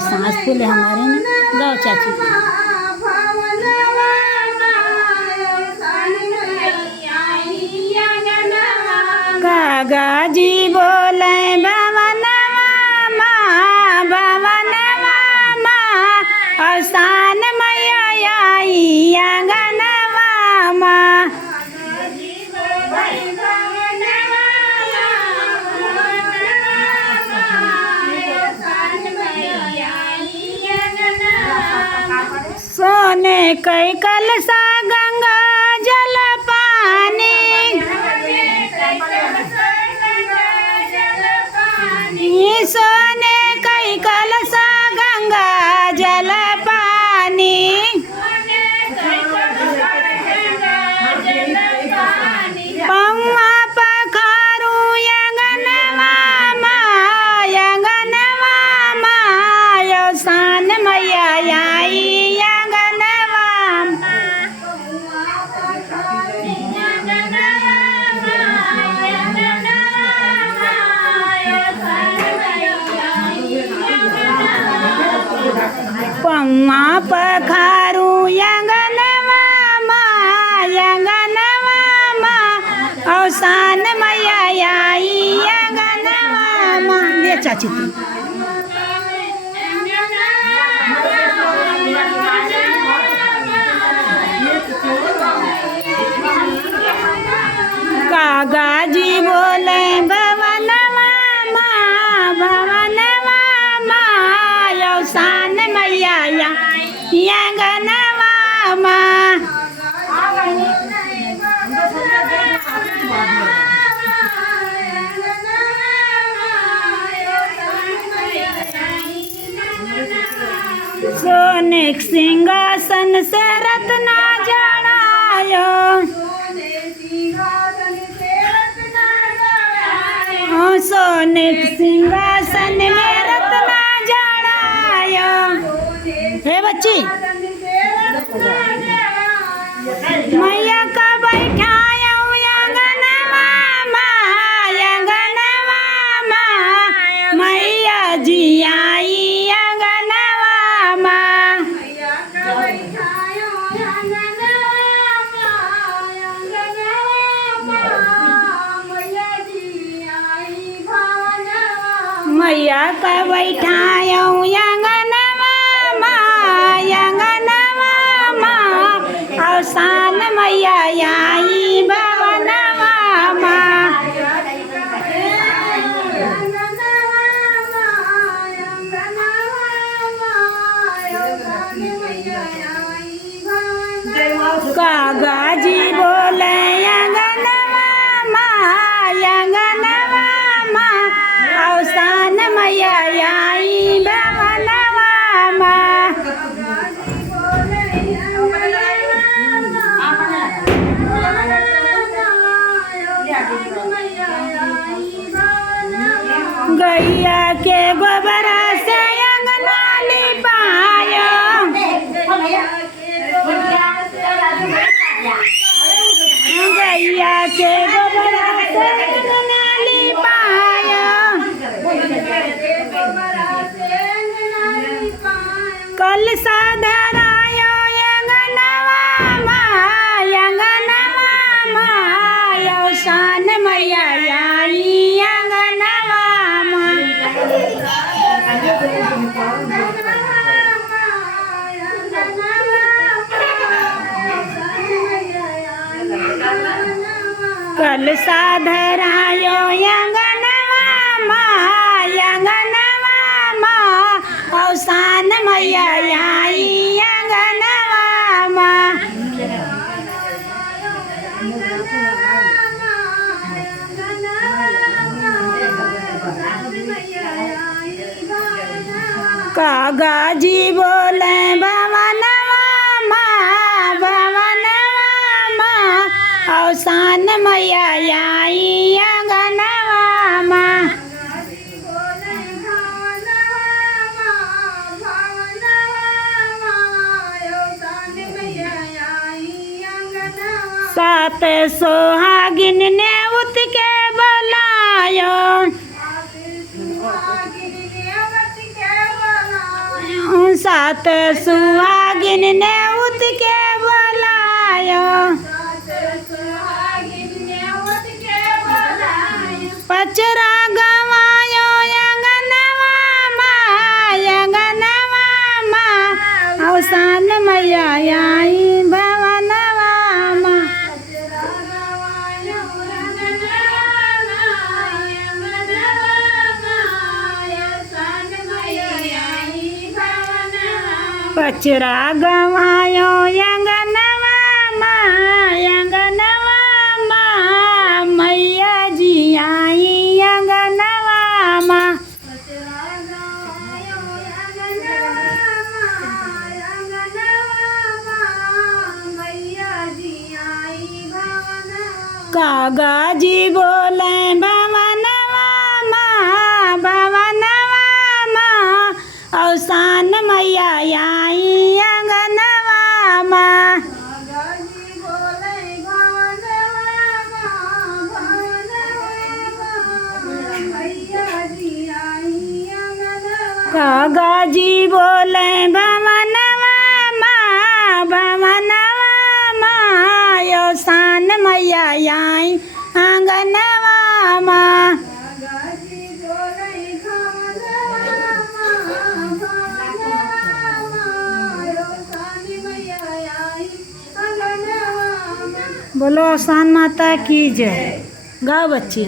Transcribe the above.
सांस फूले हमारे ना गाँव चाची। कागा जी बोले भवनवा माँ भवनवा माँ अवसान मैया आई आंगनवा माँ। सोने कई कलसा गंगा जल पानी सोने कई कलसा गंगा जल पानी पौआ पखारू यंगनवा माँ यंगनवा माँ अवसान मैया आई यंगनवा। पौआ पखारू यंगनवा माँ यंगनवा माँ अवसान मैया आई यंगनवा माँ। ये चाची थी। कागा जी बोले भवनवा माँ भवनवा माँ अवसान मैया यंगनवा माँ। सोने सिंहासन से रत्ना जड़ायो सोने सिंहासन में रत्ना जड़ायो। हे बच्ची मैया का बैठाया यंगनवा माँ यंगनवा माँ मैया जी आई यंगनवा माँ। मैया का बैठाया यंगनवा माँ यंगनवा माँ अवसान मैया आई भवनवा माँ। कागा जी बोले यंगनवा माँ यंगनवा माँ अवसान मैया आई भवनवा माँ। गैया के गोबरा से अंगना लिपायो गैया के गोबरा से अंगना लिपायो कल साधरायो यंगनवा माँ यंगनवा माँ अवसान मैया आई यंगनवा माँ। कल साधरायो यंगनवा माँ यंगनवा माँ अवसान मैया आई यंगनवा माँ। कागा जी बोले भवनवा माँ भवनवा माँ अवसान मैया आई अंगनवा माँ। सात सोहागिन ने उठ के बुलायो सात सुहागिन ने उठ के बोलायो, पचरा गवायो अंगनवा माँ, अवसान मैया आई भवनवा माँ। पचरा गवायो अंगनवा माँ, मैया जी आई अंगनवा माँ। कागा जी बोले भवनवा माँ, अवसान मैया आई अंगनवा माँ। कागा जी बोले भवनवा माँ, अवसान मैया आई अंगनवा माँ। बोलो अवसान माता की जय। गाओ बच्ची।